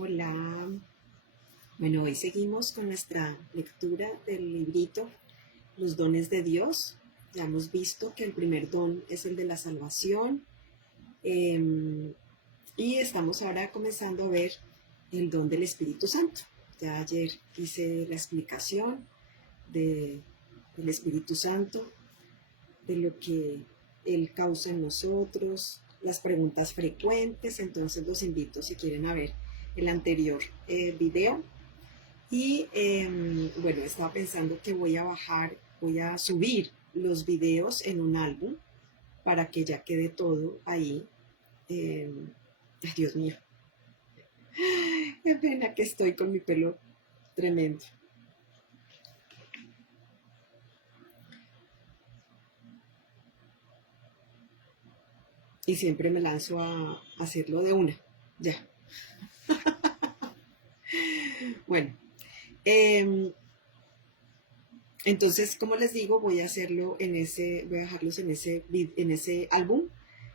Hola. Bueno, hoy seguimos con nuestra lectura del librito Los dones de Dios. Ya hemos visto que el primer don es el de la salvación, y estamos ahora comenzando a ver el don del Espíritu Santo. Ya ayer hice la explicación del Espíritu Santo, de lo que Él causa en nosotros, las preguntas frecuentes. Entonces los invito, si quieren, a ver el anterior video. Y bueno, estaba pensando que voy a subir los videos en un álbum para que ya quede todo ahí. Ay, Dios mío, qué pena que estoy con mi pelo tremendo. Y siempre me lanzo a hacerlo de una. Ya. Bueno, entonces, como les digo, voy a dejarlos en ese álbum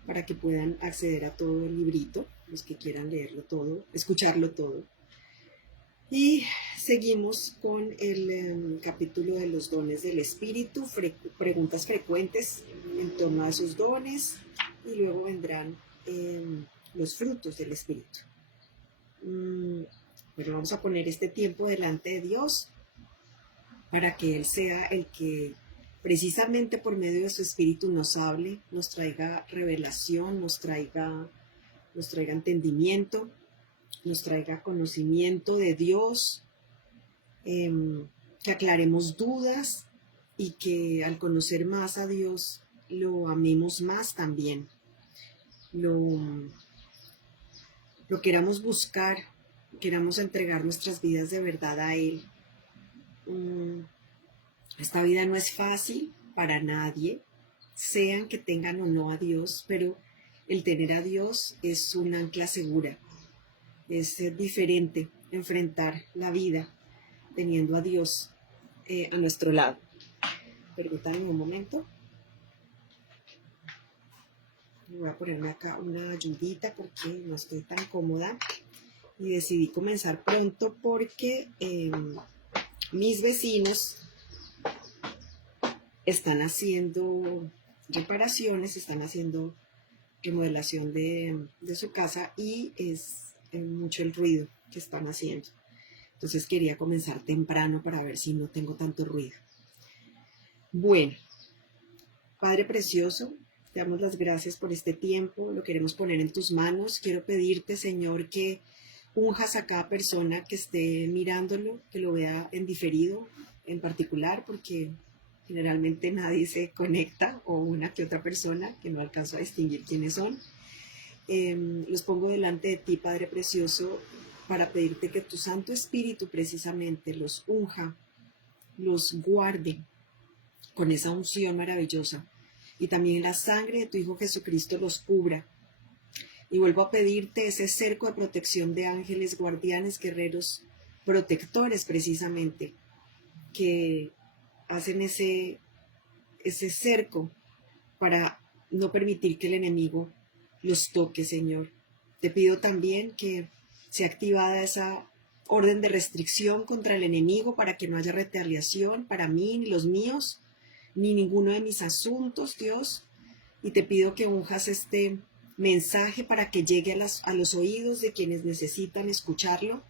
para que puedan acceder a todo el librito, los que quieran leerlo todo, escucharlo todo. Y seguimos con el capítulo de los dones del Espíritu, preguntas frecuentes en torno a esos dones, y luego vendrán los frutos del Espíritu. Bueno, vamos a poner este tiempo delante de Dios para que Él sea el que precisamente por medio de su Espíritu nos hable, nos traiga revelación, nos traiga entendimiento, nos traiga conocimiento de Dios, que aclaremos dudas y que al conocer más a Dios lo amemos más también, lo queramos buscar, queramos entregar nuestras vidas de verdad a Él. Esta vida no es fácil para nadie, sean que tengan o no a Dios, pero el tener a Dios es un ancla segura. Es diferente enfrentar la vida teniendo a Dios a nuestro lado. Permítanme un momento. Voy a ponerme acá una ayudita porque no estoy tan cómoda. Y decidí comenzar pronto porque mis vecinos están haciendo reparaciones, están haciendo remodelación de su casa, y es mucho el ruido que están haciendo. Entonces quería comenzar temprano para ver si no tengo tanto ruido. Bueno, Padre precioso, te damos las gracias por este tiempo, lo queremos poner en tus manos. Quiero pedirte, Señor, que unjas a cada persona que esté mirándolo, que lo vea en diferido en particular, porque generalmente nadie se conecta, o una que otra persona que no alcanzo a distinguir quiénes son. Los pongo delante de ti, Padre precioso, para pedirte que tu Santo Espíritu precisamente los unja, los guarde con esa unción maravillosa, y también la sangre de tu Hijo Jesucristo los cubra. Y vuelvo a pedirte ese cerco de protección de ángeles, guardianes, guerreros, protectores precisamente, que hacen ese cerco para no permitir que el enemigo los toque, Señor. Te pido también que sea activada esa orden de restricción contra el enemigo para que no haya retaliación para mí, ni los míos, ni ninguno de mis asuntos, Dios. Y te pido que unjas este mensaje para que llegue a los oídos de quienes necesitan escucharlo,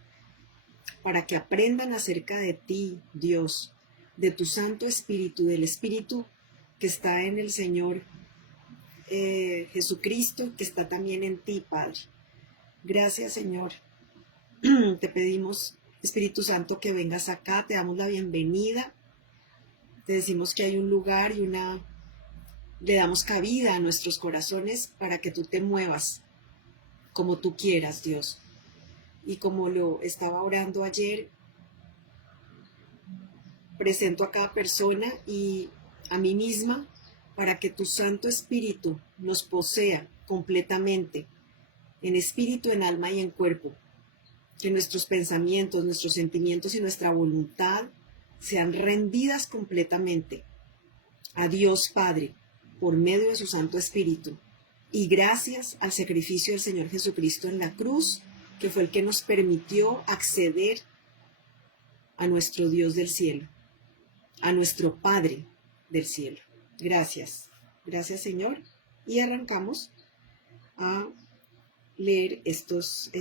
para que aprendan acerca de ti, Dios, de tu Santo Espíritu, del Espíritu que está en el Señor Jesucristo, que está también en ti, Padre. Gracias, Señor. Te pedimos, Espíritu Santo, que vengas acá, te damos la bienvenida, te decimos que hay un lugar le damos cabida a nuestros corazones para que tú te muevas como tú quieras, Dios. Y como lo estaba orando ayer, presento a cada persona y a mí misma para que tu Santo Espíritu nos posea completamente, en espíritu, en alma y en cuerpo. Que nuestros pensamientos, nuestros sentimientos y nuestra voluntad sean rendidas completamente a Dios Padre por medio de su Santo Espíritu. Y gracias al sacrificio del Señor Jesucristo en la cruz, que fue el que nos permitió acceder a nuestro Dios del cielo, a nuestro Padre del cielo. Gracias, gracias Señor. Y arrancamos a leer estos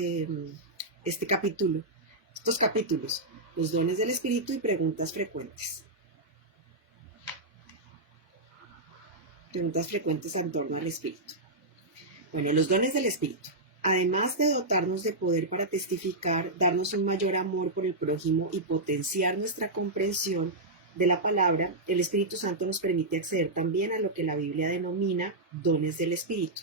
capítulos, los dones del Espíritu y preguntas frecuentes. Preguntas frecuentes en torno al Espíritu. Bueno, los dones del Espíritu. Además de dotarnos de poder para testificar, darnos un mayor amor por el prójimo y potenciar nuestra comprensión de la palabra, el Espíritu Santo nos permite acceder también a lo que la Biblia denomina dones del Espíritu.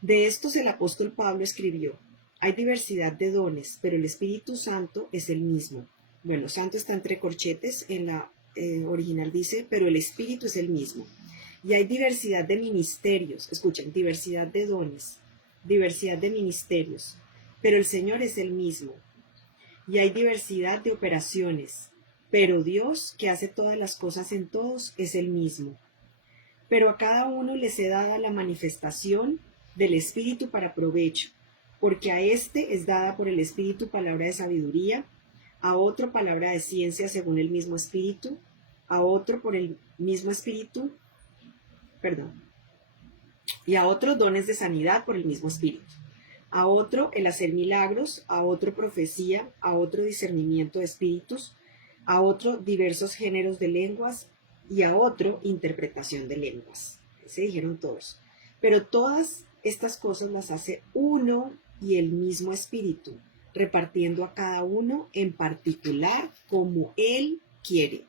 De estos el apóstol Pablo escribió: hay diversidad de dones, pero el Espíritu Santo es el mismo. Bueno, santo está entre corchetes, en la original dice, pero el Espíritu es el mismo. Y hay diversidad de ministerios, escuchen, diversidad de dones, diversidad de ministerios, pero el Señor es el mismo. Y hay diversidad de operaciones, pero Dios, que hace todas las cosas en todos, es el mismo. Pero a cada uno les he dado la manifestación del Espíritu para provecho, porque a este es dada por el Espíritu palabra de sabiduría, a otro palabra de ciencia según el mismo Espíritu, a otro por el mismo Espíritu, y a otro dones de sanidad por el mismo Espíritu, a otro el hacer milagros, a otro profecía, a otro discernimiento de espíritus, a otro diversos géneros de lenguas y a otro interpretación de lenguas. Se dijeron todos. Pero todas estas cosas las hace uno y el mismo Espíritu, repartiendo a cada uno en particular como Él quiere.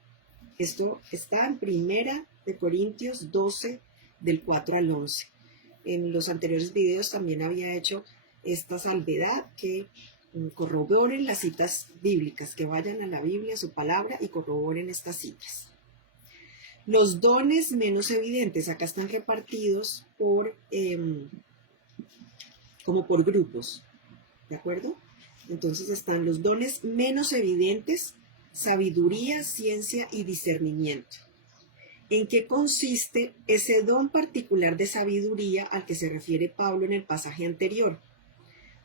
Esto está en 1 Corintios 12, del 4 al 11. En los anteriores videos también había hecho esta salvedad, que corroboren las citas bíblicas, que vayan a la Biblia, a su palabra, y corroboren estas citas. Los dones menos evidentes, acá están repartidos como por grupos, ¿de acuerdo? Entonces están los dones menos evidentes: sabiduría, ciencia y discernimiento. ¿En qué consiste ese don particular de sabiduría al que se refiere Pablo en el pasaje anterior?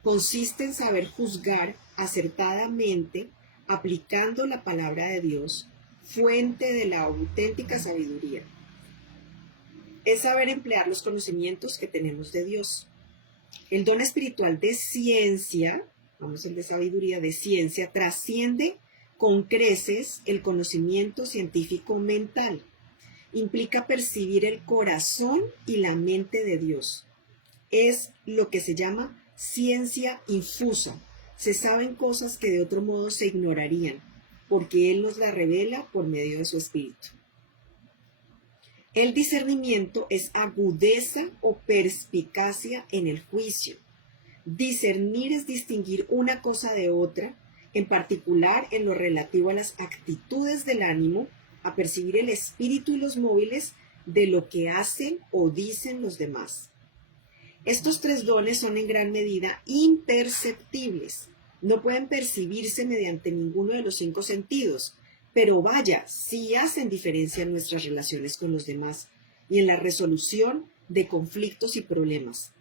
Consiste en saber juzgar acertadamente aplicando la palabra de Dios, fuente de la auténtica sabiduría. Es saber emplear los conocimientos que tenemos de Dios. El don espiritual de ciencia, el de sabiduría de ciencia, trasciende con creces el conocimiento científico mental. Implica percibir el corazón y la mente de Dios. Es lo que se llama ciencia infusa. Se saben cosas que de otro modo se ignorarían, porque Él nos las revela por medio de su Espíritu. El discernimiento es agudeza o perspicacia en el juicio. Discernir es distinguir una cosa de otra, en particular en lo relativo a las actitudes del ánimo, a percibir el espíritu y los móviles de lo que hacen o dicen los demás. Estos tres dones son en gran medida imperceptibles. No pueden percibirse mediante ninguno de los 5 sentidos, pero vaya, sí hacen diferencia en nuestras relaciones con los demás y en la resolución de conflictos y problemas.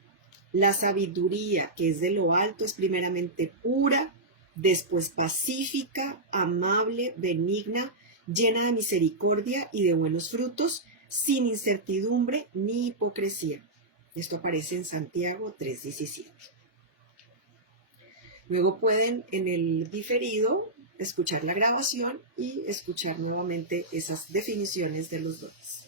La sabiduría, que es de lo alto, es primeramente pura, después pacífica, amable, benigna, llena de misericordia y de buenos frutos, sin incertidumbre ni hipocresía. Esto aparece en Santiago 3:17. Luego pueden en el diferido escuchar la grabación y escuchar nuevamente esas definiciones de los dones.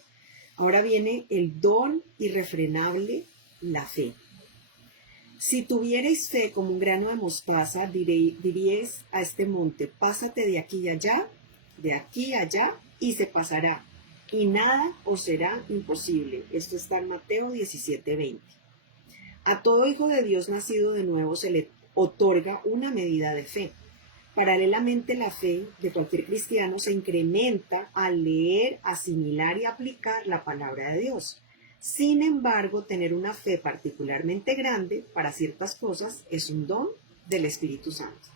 Ahora viene el don irrefrenable, la fe. Si tuvierais fe como un grano de mostaza, diríais a este monte: pásate de aquí allá, y se pasará, y nada os será imposible. Esto está en Mateo 17:20. A todo hijo de Dios nacido de nuevo se le otorga una medida de fe. Paralelamente, la fe de cualquier cristiano se incrementa al leer, asimilar y aplicar la palabra de Dios. Sin embargo, tener una fe particularmente grande para ciertas cosas es un don del Espíritu Santo.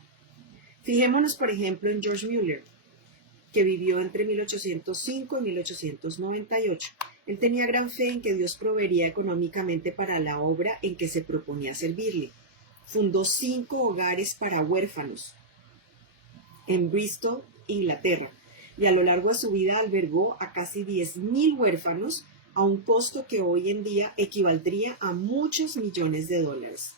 Fijémonos, por ejemplo, en George Mueller, que vivió entre 1805 y 1898. Él tenía gran fe en que Dios proveería económicamente para la obra en que se proponía servirle. Fundó 5 hogares para huérfanos en Bristol, Inglaterra, y a lo largo de su vida albergó a casi 10.000 huérfanos a un costo que hoy en día equivaldría a muchos millones de dólares.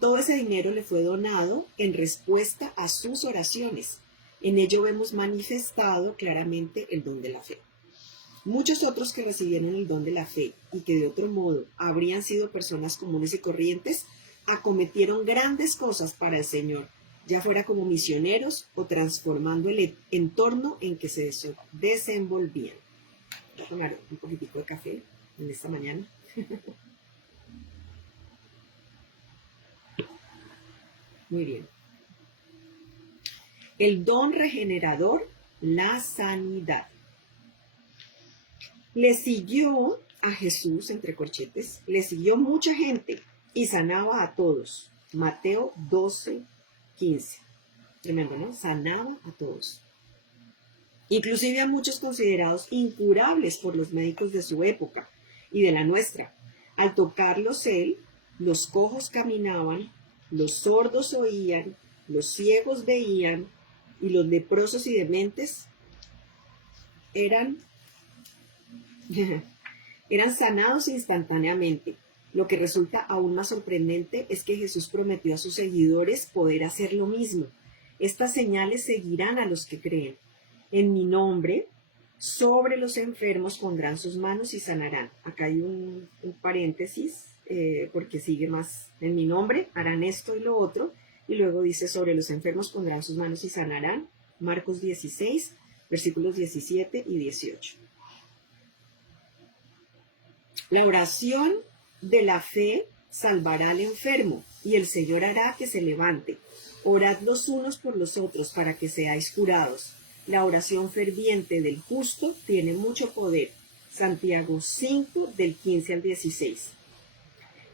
Todo ese dinero le fue donado en respuesta a sus oraciones. En ello vemos manifestado claramente el don de la fe. Muchos otros que recibieron el don de la fe y que de otro modo habrían sido personas comunes y corrientes, acometieron grandes cosas para el Señor, ya fuera como misioneros o transformando el entorno en que se desenvolvían. Voy a tomar un poquitico de café en esta mañana. Muy bien. El don regenerador, la sanidad. Le siguió a Jesús, entre corchetes, le siguió mucha gente y sanaba a todos. Mateo 12:15. Tremendo, ¿no? Sanaba a todos. Inclusive a muchos considerados incurables por los médicos de su época y de la nuestra. Al tocarlos él, los cojos caminaban, los sordos oían, los ciegos veían y los leprosos y dementes eran sanados instantáneamente. Lo que resulta aún más sorprendente es que Jesús prometió a sus seguidores poder hacer lo mismo. Estas señales seguirán a los que creen. En mi nombre, sobre los enfermos pondrán sus manos y sanarán. Acá hay un paréntesis, porque sigue más. En mi nombre harán esto y lo otro. Y luego dice, sobre los enfermos pondrán sus manos y sanarán. Marcos 16, versículos 17 y 18. La oración de la fe salvará al enfermo, y el Señor hará que se levante. Orad los unos por los otros para que seáis curados. La oración ferviente del justo tiene mucho poder. Santiago 5, del 15 al 16.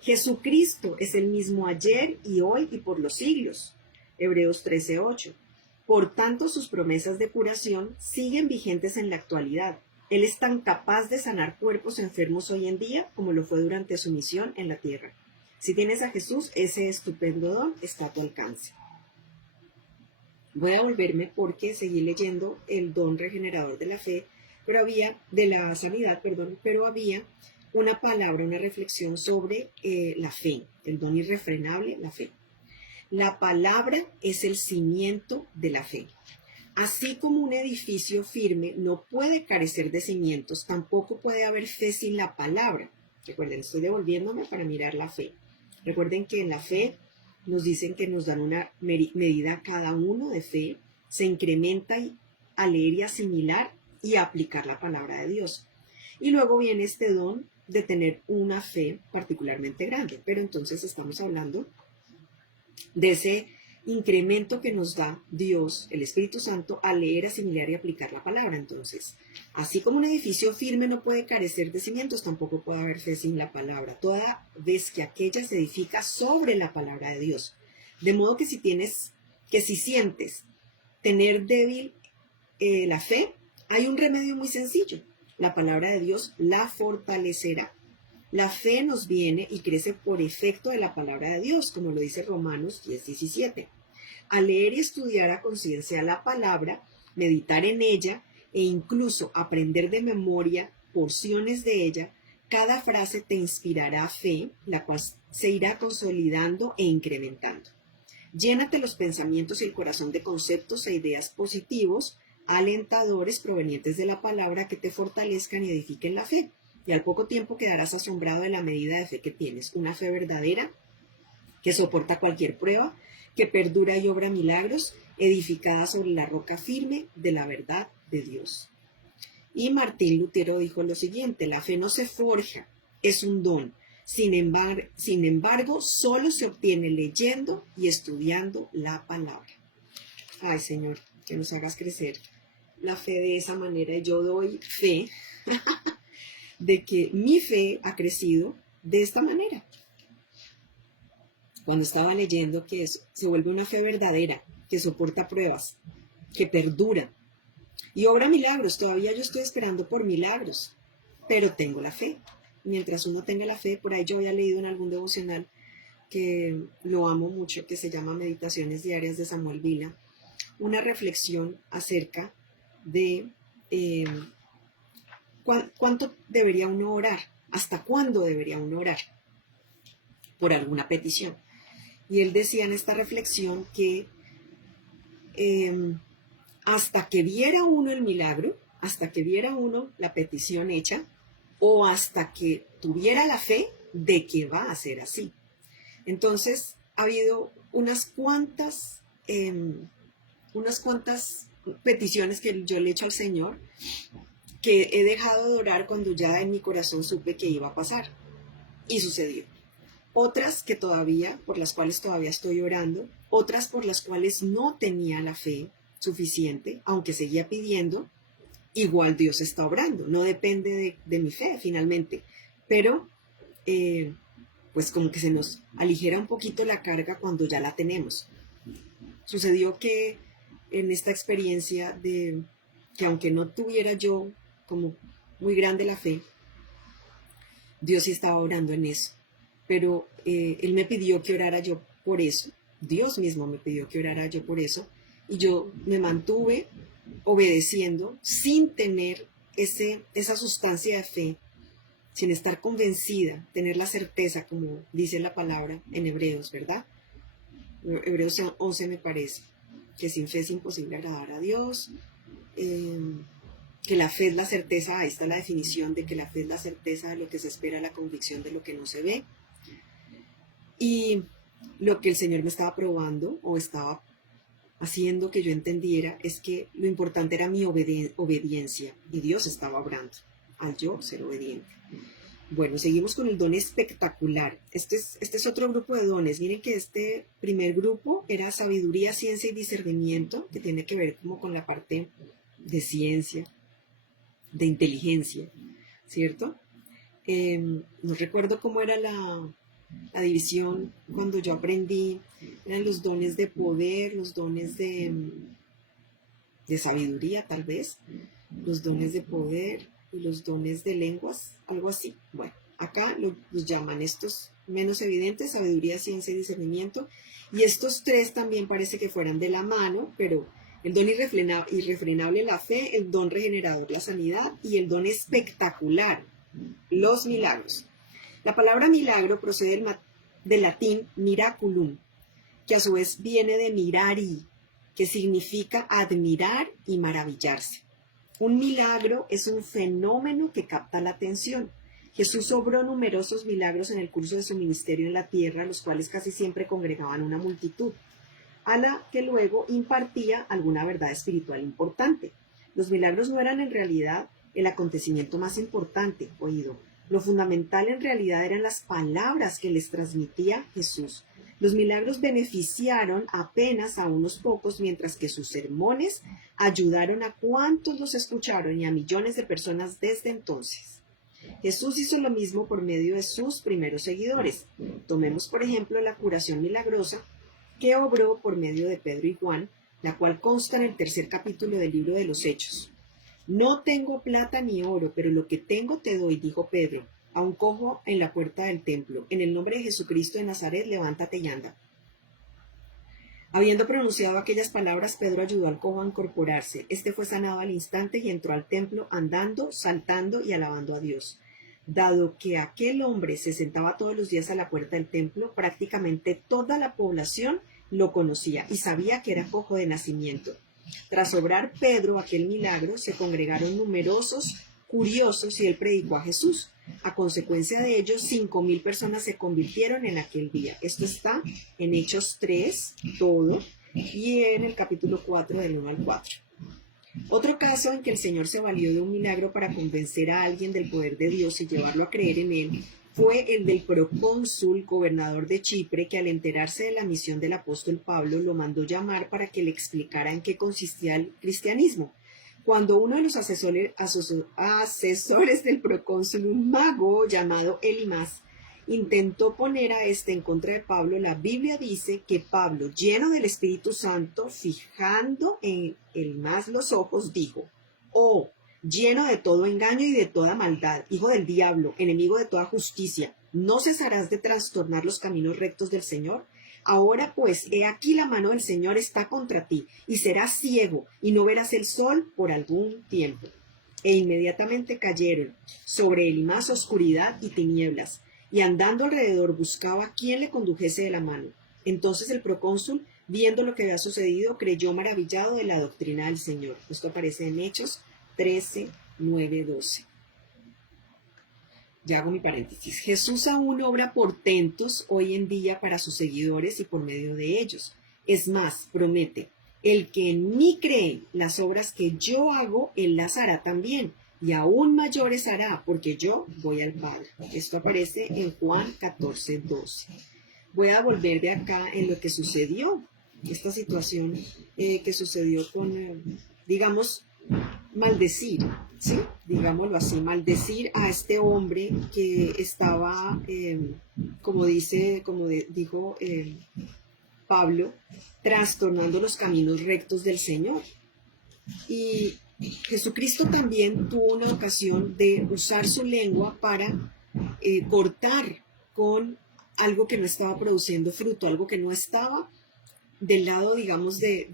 Jesucristo es el mismo ayer y hoy y por los siglos. Hebreos 13:8. Por tanto, sus promesas de curación siguen vigentes en la actualidad. Él es tan capaz de sanar cuerpos enfermos hoy en día como lo fue durante su misión en la tierra. Si tienes a Jesús, ese estupendo don está a tu alcance. Voy a volverme porque seguí leyendo el don regenerador de la fe, de la sanidad, pero había una palabra, una reflexión sobre la fe, el don irrefrenable, la fe. La palabra es el cimiento de la fe. Así como un edificio firme no puede carecer de cimientos, tampoco puede haber fe sin la palabra. Recuerden, estoy devolviéndome para mirar la fe. Recuerden que en la fe nos dicen que nos dan una medida cada uno de fe, se incrementa a leer y asimilar y a aplicar la palabra de Dios. Y luego viene este don de tener una fe particularmente grande. Pero entonces estamos hablando de ese incremento que nos da Dios, el Espíritu Santo, al leer, asimilar y aplicar la palabra. Entonces, así como un edificio firme no puede carecer de cimientos, tampoco puede haber fe sin la palabra, toda vez que aquella se edifica sobre la palabra de Dios. De modo que si sientes tener débil la fe, hay un remedio muy sencillo. La palabra de Dios la fortalecerá. La fe nos viene y crece por efecto de la palabra de Dios, como lo dice Romanos 10:17. Al leer y estudiar a conciencia la palabra, meditar en ella e incluso aprender de memoria porciones de ella, cada frase te inspirará fe, la cual se irá consolidando e incrementando. Llénate los pensamientos y el corazón de conceptos e ideas positivos, alentadores provenientes de la palabra que te fortalezcan y edifiquen la fe. Y al poco tiempo quedarás asombrado de la medida de fe que tienes, una fe verdadera que soporta cualquier prueba, que perdura y obra milagros, edificada sobre la roca firme de la verdad de Dios. Y Martín Lutero dijo lo siguiente: la fe no se forja, es un don. Sin embargo, solo se obtiene leyendo y estudiando la palabra. Ay, Señor, que nos hagas crecer la fe de esa manera. Y yo doy fe de que mi fe ha crecido de esta manera. Cuando estaba leyendo que se vuelve una fe verdadera, que soporta pruebas, que perdura y obra milagros. Todavía yo estoy esperando por milagros, pero tengo la fe. Mientras uno tenga la fe, por ahí yo había leído en algún devocional que lo amo mucho, que se llama Meditaciones Diarias de Samuel Vila, una reflexión acerca de cuánto debería uno orar, hasta cuándo debería uno orar por alguna petición. Y él decía en esta reflexión que hasta que viera uno el milagro, hasta que viera uno la petición hecha, o hasta que tuviera la fe de que va a ser así. Entonces, ha habido unas cuantas peticiones que yo le he hecho al Señor, que he dejado de orar cuando ya en mi corazón supe que iba a pasar. Y sucedió. Otras que todavía, por las cuales todavía estoy orando, otras por las cuales no tenía la fe suficiente, aunque seguía pidiendo, igual Dios está obrando, no depende de mi fe finalmente, pero pues como que se nos aligera un poquito la carga cuando ya la tenemos. Sucedió que en esta experiencia de que aunque no tuviera yo como muy grande la fe, Dios sí estaba orando en eso. Pero Él me pidió que orara yo por eso, Dios mismo me pidió que orara yo por eso, y yo me mantuve obedeciendo sin tener esa sustancia de fe, sin estar convencida, tener la certeza, como dice la palabra en Hebreos, ¿verdad? Hebreos 11 me parece, que sin fe es imposible agradar a Dios, que la fe es la certeza, ahí está la definición de que la fe es la certeza de lo que se espera, la convicción de lo que no se ve. Y lo que el Señor me estaba probando o estaba haciendo que yo entendiera es que lo importante era mi obediencia, y Dios estaba obrando al yo ser obediente. Bueno, seguimos con el don espectacular. Este es otro grupo de dones. Miren que este primer grupo era sabiduría, ciencia y discernimiento, que tiene que ver como con la parte de ciencia, de inteligencia, ¿cierto? No recuerdo cómo era la división cuando yo aprendí. Eran los dones de poder, los dones de sabiduría tal vez, los dones de poder y los dones de lenguas, algo así. Bueno, acá los llaman estos menos evidentes, sabiduría, ciencia y discernimiento, y estos tres también parece que fueran de la mano, pero el don irrefrenable, la fe, el don regenerador, la sanidad, y el don espectacular, los milagros. La palabra milagro procede del latín miraculum, que a su vez viene de mirari, que significa admirar y maravillarse. Un milagro es un fenómeno que capta la atención. Jesús obró numerosos milagros en el curso de su ministerio en la tierra, los cuales casi siempre congregaban una multitud, a la que luego impartía alguna verdad espiritual importante. Los milagros no eran en realidad el acontecimiento más importante, oído. Lo fundamental en realidad eran las palabras que les transmitía Jesús. Los milagros beneficiaron apenas a unos pocos, mientras que sus sermones ayudaron a cuantos los escucharon y a millones de personas desde entonces. Jesús hizo lo mismo por medio de sus primeros seguidores. Tomemos, por ejemplo, la curación milagrosa que obró por medio de Pedro y Juan, la cual consta en el 3er capítulo del libro de los Hechos. No tengo plata ni oro, pero lo que tengo te doy, dijo Pedro a un cojo en la puerta del templo. En el nombre de Jesucristo de Nazaret, levántate y anda. Habiendo pronunciado aquellas palabras, Pedro ayudó al cojo a incorporarse. Este fue sanado al instante y entró al templo andando, saltando y alabando a Dios. Dado que aquel hombre se sentaba todos los días a la puerta del templo, prácticamente toda la población lo conocía y sabía que era cojo de nacimiento. Tras obrar Pedro aquel milagro, se congregaron numerosos curiosos y él predicó a Jesús. A consecuencia de ello, 5,000 personas se convirtieron en aquel día. Esto está en Hechos 3, todo, y en el capítulo 4 del 1 al 4. Otro caso en que el Señor se valió de un milagro para convencer a alguien del poder de Dios y llevarlo a creer en él fue el del procónsul, gobernador de Chipre, que al enterarse de la misión del apóstol Pablo lo mandó llamar para que le explicara en qué consistía el cristianismo. Cuando uno de los asesores del procónsul, un mago llamado Elimas, intentó poner a este en contra de Pablo, la Biblia dice que Pablo, lleno del Espíritu Santo, fijando en Elimas los ojos, dijo: «Oh, lleno de todo engaño y de toda maldad, hijo del diablo, enemigo de toda justicia, ¿No cesarás de trastornar los caminos rectos del Señor? Ahora pues, he aquí la mano del Señor está contra ti, y serás ciego, y no verás el sol por algún tiempo. E inmediatamente cayeron sobre él más oscuridad y tinieblas, y andando alrededor buscaba quién le condujese de la mano. Entonces el procónsul, viendo lo que había sucedido, creyó maravillado de la doctrina del Señor. Esto aparece en Hechos 13, 9, 12. Ya hago mi paréntesis. Jesús aún obra portentos hoy en día para sus seguidores y por medio de ellos. Es más, promete, el que en mí cree las obras que yo hago, él las hará también, y aún mayores hará, porque yo voy al Padre. Esto aparece en Juan 14, 12. Voy a volver de acá en lo que sucedió, esta situación que sucedió con, digamos, maldecir, ¿sí? Digámoslo así, maldecir a este hombre que estaba, como dijo Pablo, trastornando los caminos rectos del Señor. Y Jesucristo también tuvo una ocasión de usar su lengua para cortar con algo que no estaba produciendo fruto, algo que no estaba del lado, digamos, de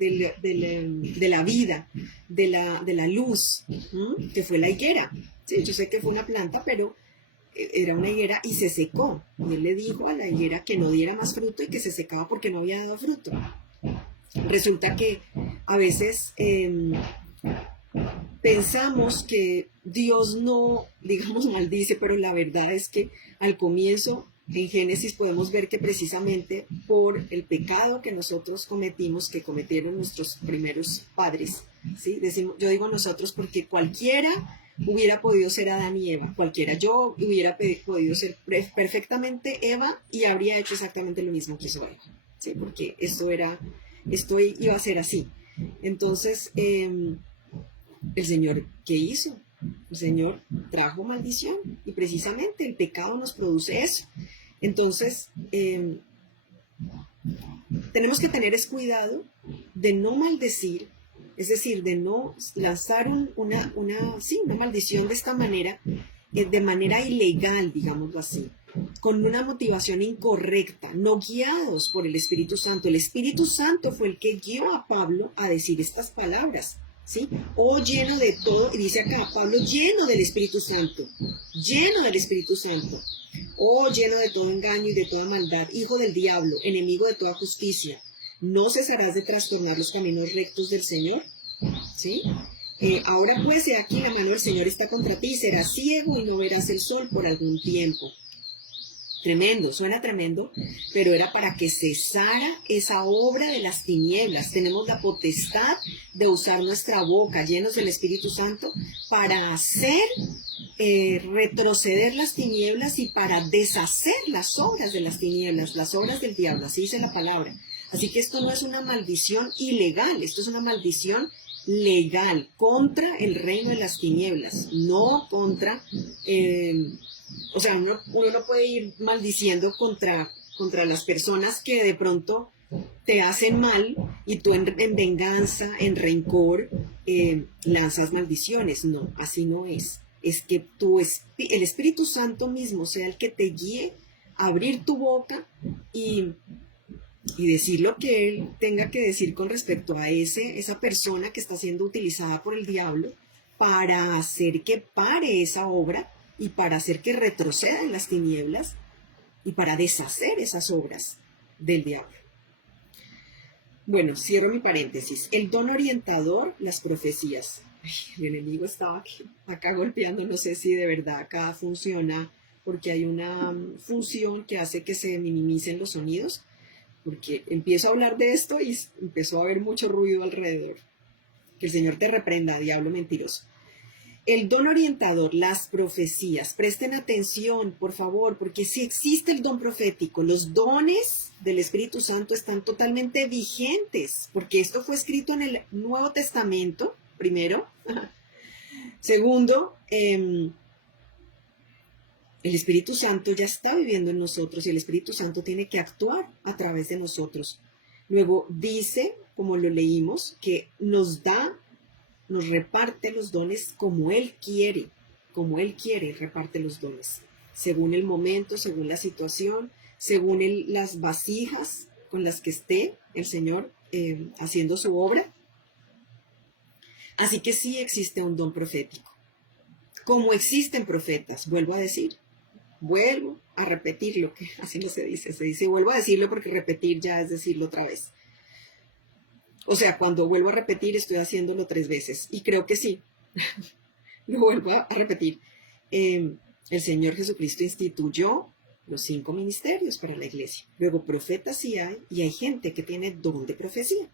la vida, de la luz, que fue la higuera. Sí, yo sé que fue una planta, pero era una higuera y se secó. Y él le dijo a la higuera que no diera más fruto y que se secaba porque no había dado fruto. Resulta que a veces pensamos que Dios no, digamos, maldice, pero la verdad es que al comienzo, en Génesis, podemos ver que precisamente por el pecado que nosotros cometimos, que cometieron nuestros primeros padres, ¿sí? Yo digo nosotros porque cualquiera hubiera podido ser Adán y Eva, cualquiera. Yo hubiera podido ser perfectamente Eva y habría hecho exactamente lo mismo que hizo Eva, ¿sí? Porque esto iba a ser así. Entonces, el Señor, ¿qué hizo? El Señor trajo maldición y precisamente el pecado nos produce eso. Entonces, tenemos que tener cuidado de no maldecir, es decir, de no lanzar una maldición de esta manera, de manera ilegal, digámoslo así, con una motivación incorrecta, no guiados por el Espíritu Santo. El Espíritu Santo fue el que guió a Pablo a decir estas palabras, ¿sí? Lleno de todo, y dice acá, Pablo lleno del Espíritu Santo, lleno del Espíritu Santo. Lleno de todo engaño y de toda maldad, hijo del diablo, enemigo de toda justicia, ¿no cesarás de trastornar los caminos rectos del Señor? ¿Sí? Ahora pues, he aquí la mano del Señor está contra ti, serás ciego y no verás el sol por algún tiempo. Tremendo, suena tremendo, pero era para que cesara esa obra de las tinieblas. Tenemos la potestad de usar nuestra boca, llenos del Espíritu Santo, para hacer retroceder las tinieblas y para deshacer las obras de las tinieblas, las obras del diablo, así dice la palabra. Así que esto no es una maldición ilegal, esto es una maldición legal contra el reino de las tinieblas, no contra... o sea, uno no puede ir maldiciendo contra las personas que de pronto te hacen mal y tú en venganza, en rencor, lanzas maldiciones. No, así no es. Es que el Espíritu Santo mismo sea el que te guíe a abrir tu boca y decir lo que Él tenga que decir con respecto a esa persona que está siendo utilizada por el diablo para hacer que pare esa obra y para hacer que retroceda en las tinieblas y para deshacer esas obras del diablo. Bueno, cierro mi paréntesis. El don orientador, las profecías. El enemigo estaba acá golpeando, no sé si de verdad acá funciona, porque hay una función que hace que se minimicen los sonidos, porque empiezo a hablar de esto y empezó a haber mucho ruido alrededor. Que el Señor te reprenda, diablo mentiroso. El don orientador, las profecías. Presten atención, por favor, porque si existe el don profético, los dones del Espíritu Santo están totalmente vigentes, porque esto fue escrito en el Nuevo Testamento, primero. Segundo, el Espíritu Santo ya está viviendo en nosotros y el Espíritu Santo tiene que actuar a través de nosotros. Luego dice, como lo leímos, que nos reparte los dones como Él quiere, reparte los dones. según el momento, según la situación, según las vasijas con las que esté el Señor haciendo su obra. Así que sí existe un don profético. Como existen profetas, vuelvo a repetir lo que así no se dice vuelvo a decirlo porque repetir ya es decirlo otra vez. O sea, cuando vuelvo a repetir estoy haciéndolo 3 veces y creo que sí, lo vuelvo a repetir. El Señor Jesucristo instituyó los 5 ministerios para la iglesia. Luego profetas sí hay y hay gente que tiene don de profecía.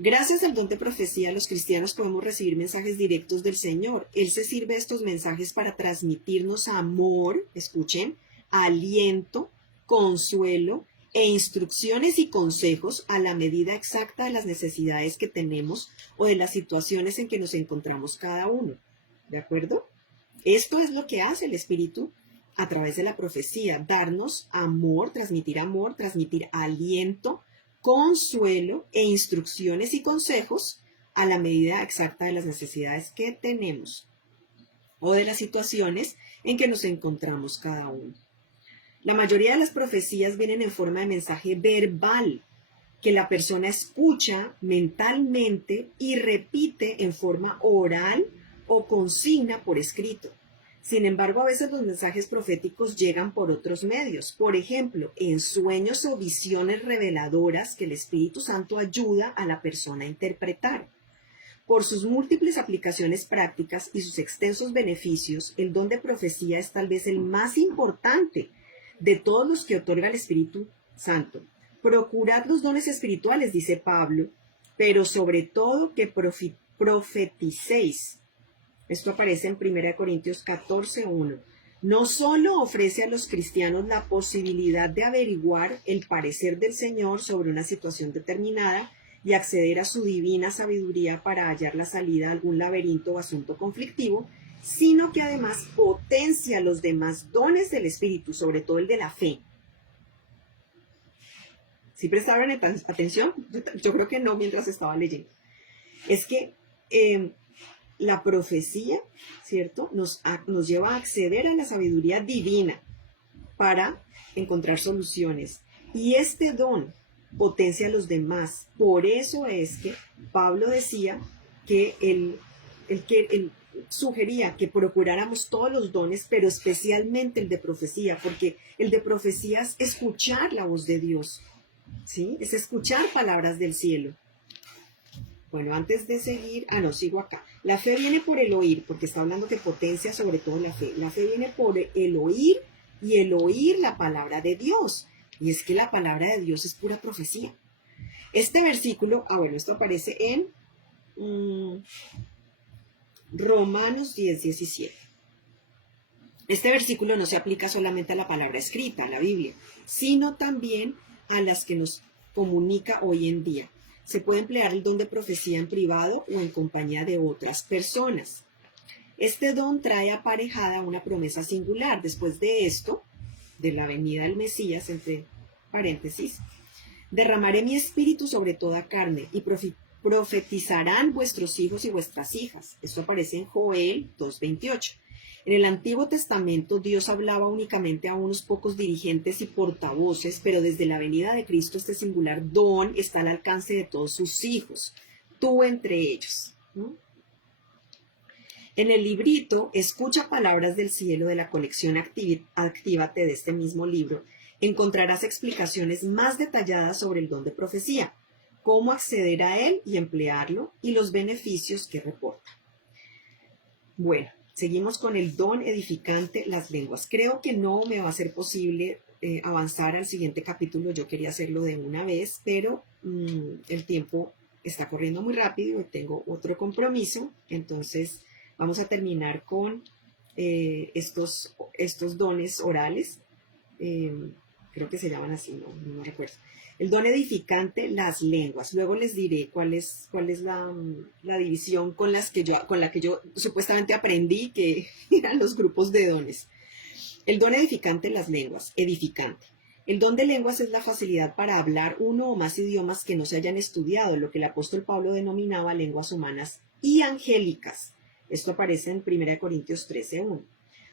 Gracias al don de profecía, los cristianos podemos recibir mensajes directos del Señor. Él se sirve de estos mensajes para transmitirnos amor, escuchen, aliento, consuelo e instrucciones y consejos a la medida exacta de las necesidades que tenemos o de las situaciones en que nos encontramos cada uno. ¿De acuerdo? Esto es lo que hace el Espíritu a través de la profecía, darnos amor, transmitir aliento, consuelo e instrucciones y consejos a la medida exacta de las necesidades que tenemos o de las situaciones en que nos encontramos cada uno. La mayoría de las profecías vienen en forma de mensaje verbal que la persona escucha mentalmente y repite en forma oral o consigna por escrito. Sin embargo, a veces los mensajes proféticos llegan por otros medios. Por ejemplo, en sueños o visiones reveladoras que el Espíritu Santo ayuda a la persona a interpretar. Por sus múltiples aplicaciones prácticas y sus extensos beneficios, el don de profecía es tal vez el más importante de todos los que otorga el Espíritu Santo. Procurad los dones espirituales, dice Pablo, pero sobre todo que profeticéis. Esto aparece en 1 Corintios 14:1. No solo ofrece a los cristianos la posibilidad de averiguar el parecer del Señor sobre una situación determinada y acceder a su divina sabiduría para hallar la salida a algún laberinto o asunto conflictivo, sino que además potencia los demás dones del Espíritu, sobre todo el de la fe. ¿Sí prestaron atención? Yo creo que no mientras estaba leyendo. Es que la profecía, ¿cierto? Nos lleva a acceder a la sabiduría divina para encontrar soluciones. Y este don potencia a los demás. Por eso es que Pablo decía que él sugería que procuráramos todos los dones, pero especialmente el de profecía, porque el de profecía es escuchar la voz de Dios, ¿sí? Es escuchar palabras del cielo. Bueno, antes de seguir, sigo acá. La fe viene por el oír, porque está hablando que potencia sobre todo la fe. La fe viene por el oír y el oír la palabra de Dios. Y es que la palabra de Dios es pura profecía. Este versículo, esto aparece en Romanos 10:17. Este versículo no se aplica solamente a la palabra escrita, a la Biblia, sino también a las que nos comunica hoy en día. Se puede emplear el don de profecía en privado o en compañía de otras personas. Este don trae aparejada una promesa singular. Después de esto, de la venida del Mesías, entre paréntesis, derramaré mi espíritu sobre toda carne y profetizarán vuestros hijos y vuestras hijas. Esto aparece en Joel 2:28. En el Antiguo Testamento Dios hablaba únicamente a unos pocos dirigentes y portavoces, pero desde la venida de Cristo este singular don está al alcance de todos sus hijos, tú entre ellos. En el librito Escucha Palabras del Cielo de la colección Actívate de este mismo libro, encontrarás explicaciones más detalladas sobre el don de profecía, cómo acceder a él y emplearlo y los beneficios que reporta. Bueno, seguimos con el don edificante, las lenguas. Creo que no me va a ser posible avanzar al siguiente capítulo. Yo quería hacerlo de una vez, pero el tiempo está corriendo muy rápido y tengo otro compromiso. Entonces vamos a terminar con estos dones orales. Creo que se llaman así, no recuerdo. El don edificante, las lenguas. Luego les diré cuál es la división con la que yo supuestamente aprendí que eran los grupos de dones. El don edificante, las lenguas. Edificante. El don de lenguas es la facilidad para hablar uno o más idiomas que no se hayan estudiado, lo que el apóstol Pablo denominaba lenguas humanas y angélicas. Esto aparece en 1 Corintios 13:1.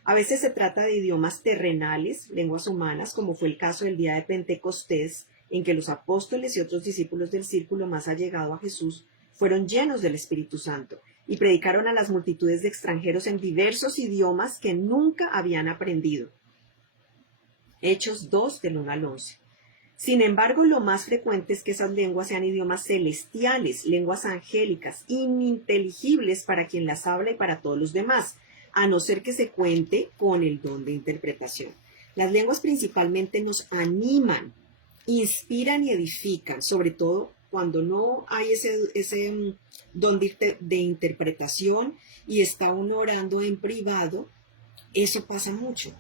A veces se trata de idiomas terrenales, lenguas humanas, como fue el caso del día de Pentecostés, en que los apóstoles y otros discípulos del círculo más allegado a Jesús fueron llenos del Espíritu Santo y predicaron a las multitudes de extranjeros en diversos idiomas que nunca habían aprendido. Hechos 2, del 1 al 11. Sin embargo, lo más frecuente es que esas lenguas sean idiomas celestiales, lenguas angélicas, ininteligibles para quien las habla y para todos los demás, a no ser que se cuente con el don de interpretación. Las lenguas principalmente nos animan, inspiran y edifican, sobre todo cuando no hay ese don de interpretación y está uno orando en privado. Eso pasa mucho.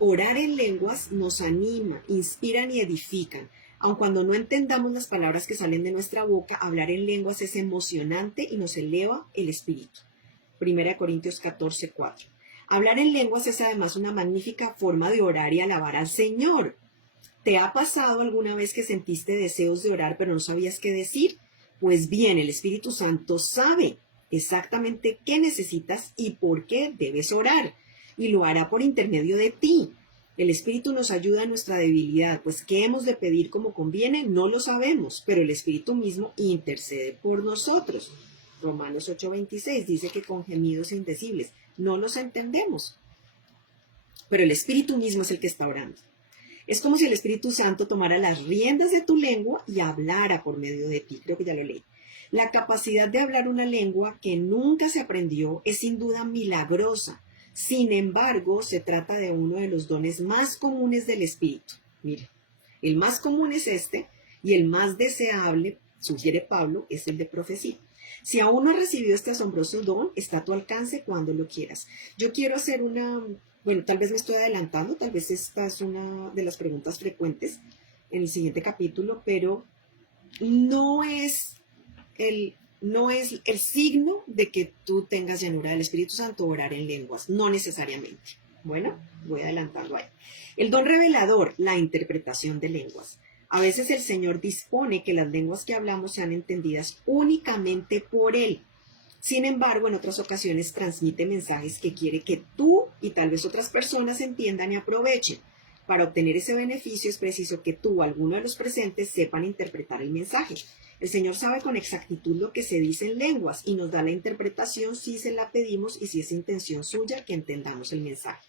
Orar en lenguas nos anima, inspiran y edifican. Aun cuando no entendamos las palabras que salen de nuestra boca, hablar en lenguas es emocionante y nos eleva el espíritu. 1 Corintios 14, 4. Hablar en lenguas es además una magnífica forma de orar y alabar al Señor. ¿Te ha pasado alguna vez que sentiste deseos de orar pero no sabías qué decir? Pues bien, el Espíritu Santo sabe exactamente qué necesitas y por qué debes orar, y lo hará por intermedio de ti. El Espíritu nos ayuda en nuestra debilidad, pues qué hemos de pedir como conviene no lo sabemos, pero el Espíritu mismo intercede por nosotros. Romanos 8:26 dice que con gemidos indecibles no los entendemos, pero el Espíritu mismo es el que está orando. Es como si el Espíritu Santo tomara las riendas de tu lengua y hablara por medio de ti. Creo que ya lo leí. La capacidad de hablar una lengua que nunca se aprendió es sin duda milagrosa. Sin embargo, se trata de uno de los dones más comunes del Espíritu. Mire, el más común es este y el más deseable, sugiere Pablo, es el de profecía. Si aún no has recibido este asombroso don, está a tu alcance cuando lo quieras. Yo quiero hacer bueno, tal vez me estoy adelantando, tal vez esta es una de las preguntas frecuentes en el siguiente capítulo, pero no es el signo de que tú tengas llanura del Espíritu Santo orar en lenguas, no necesariamente. Bueno, voy adelantando ahí. El don revelador, la interpretación de lenguas. A veces el Señor dispone que las lenguas que hablamos sean entendidas únicamente por Él. Sin embargo, en otras ocasiones transmite mensajes que quiere que tú y tal vez otras personas entiendan y aprovechen. Para obtener ese beneficio es preciso que tú o alguno de los presentes sepan interpretar el mensaje. El Señor sabe con exactitud lo que se dice en lenguas y nos da la interpretación si se la pedimos y si es intención suya que entendamos el mensaje.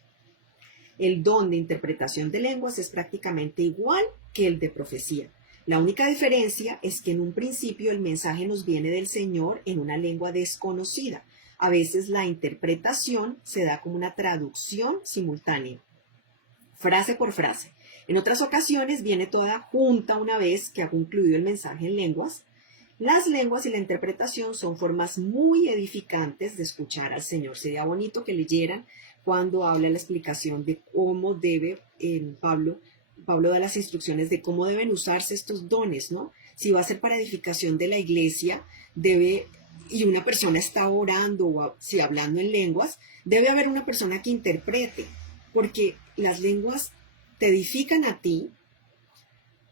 El don de interpretación de lenguas es prácticamente igual que el de profecía. La única diferencia es que en un principio el mensaje nos viene del Señor en una lengua desconocida. A veces la interpretación se da como una traducción simultánea, frase por frase. En otras ocasiones viene toda junta una vez que ha concluido el mensaje en lenguas. Las lenguas y la interpretación son formas muy edificantes de escuchar al Señor. Sería bonito que leyeran cuando habla la explicación de cómo debe Pablo da las instrucciones de cómo deben usarse estos dones, ¿no? Si va a ser para edificación de la iglesia, y una persona está orando o si hablando en lenguas, debe haber una persona que interprete, porque las lenguas te edifican a ti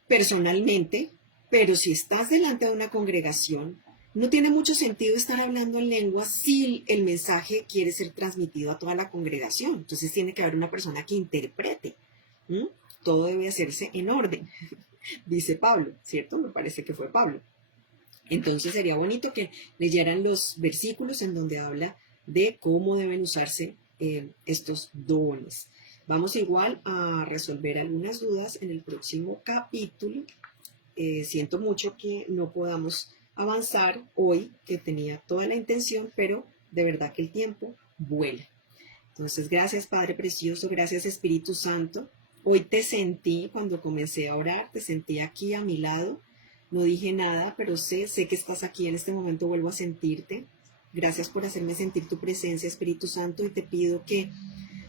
personalmente, pero si estás delante de una congregación, no tiene mucho sentido estar hablando en lenguas si el mensaje quiere ser transmitido a toda la congregación. Entonces tiene que haber una persona que interprete. Todo debe hacerse en orden, dice Pablo, ¿cierto? Me parece que fue Pablo. Entonces sería bonito que leyeran los versículos en donde habla de cómo deben usarse estos dones. Vamos igual a resolver algunas dudas en el próximo capítulo. Siento mucho que no podamos avanzar hoy, que tenía toda la intención, pero de verdad que el tiempo vuela. Entonces, gracias Padre Precioso, gracias Espíritu Santo. Hoy te sentí, cuando comencé a orar, te sentí aquí a mi lado. No dije nada, pero sé que estás aquí en este momento, vuelvo a sentirte. Gracias por hacerme sentir tu presencia, Espíritu Santo, y te pido que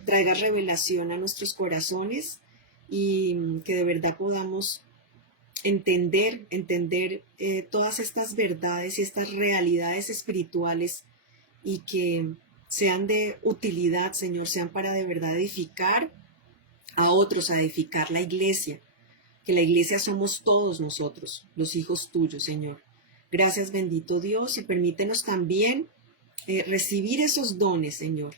traigas revelación a nuestros corazones y que de verdad podamos entender todas estas verdades y estas realidades espirituales y que sean de utilidad, Señor, sean para de verdad edificar a otros, a edificar la iglesia, que la iglesia somos todos nosotros, los hijos tuyos, Señor. Gracias, bendito Dios, y permítenos también recibir esos dones, Señor,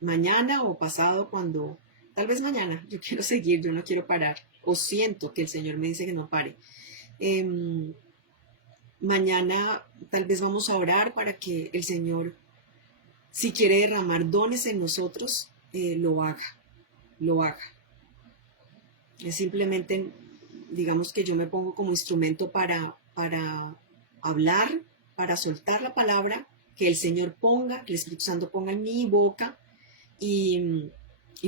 mañana o pasado, cuando, tal vez mañana, yo quiero seguir, yo no quiero parar, o siento que el Señor me dice que no pare. Mañana tal vez vamos a orar para que el Señor, si quiere derramar dones en nosotros, lo haga, lo haga. Es simplemente, digamos que yo me pongo como instrumento para hablar, para soltar la palabra, que el Señor ponga, que el Espíritu Santo ponga en mi boca y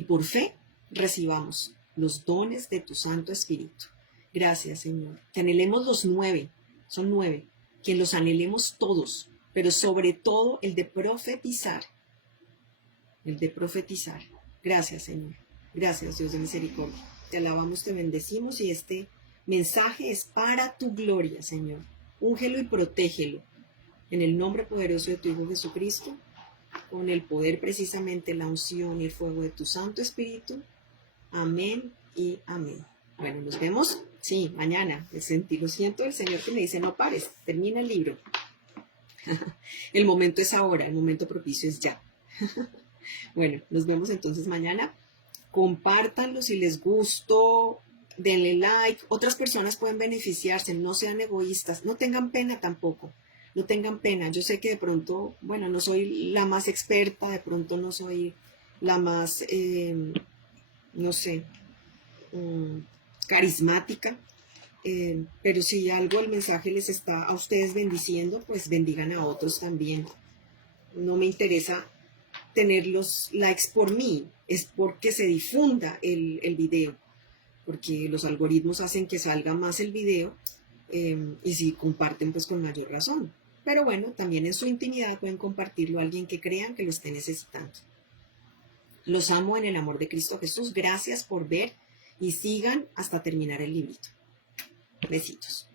por fe recibamos los dones de tu Santo Espíritu. Gracias, Señor. Que anhelemos los 9, son 9, que los anhelemos todos, pero sobre todo el de profetizar. El de profetizar. Gracias, Señor. Gracias, Dios de misericordia. Te alabamos, te bendecimos y este mensaje es para tu gloria, Señor. Úngelo y protégelo. En el nombre poderoso de tu Hijo Jesucristo, con el poder precisamente, la unción y el fuego de tu Santo Espíritu. Amén y amén. Bueno, nos vemos, sí, mañana. Lo siento del Señor que me dice, no pares, termina el libro. El momento es ahora, el momento propicio es ya. Bueno, nos vemos entonces mañana. Compártanlo si les gustó, denle like. Otras personas pueden beneficiarse, no sean egoístas, no tengan pena tampoco. No tengan pena. Yo sé que de pronto, bueno, no soy la más experta, de pronto no soy la más, no sé, carismática, pero si algo el mensaje les está a ustedes bendiciendo, pues bendigan a otros también. No me interesa tener los likes por mí, es porque se difunda el video, porque los algoritmos hacen que salga más el video y si comparten, pues con mayor razón. Pero bueno, también en su intimidad pueden compartirlo a alguien que crean que lo esté necesitando. Los amo en el amor de Cristo Jesús. Gracias por ver y sigan hasta terminar el librito. Besitos.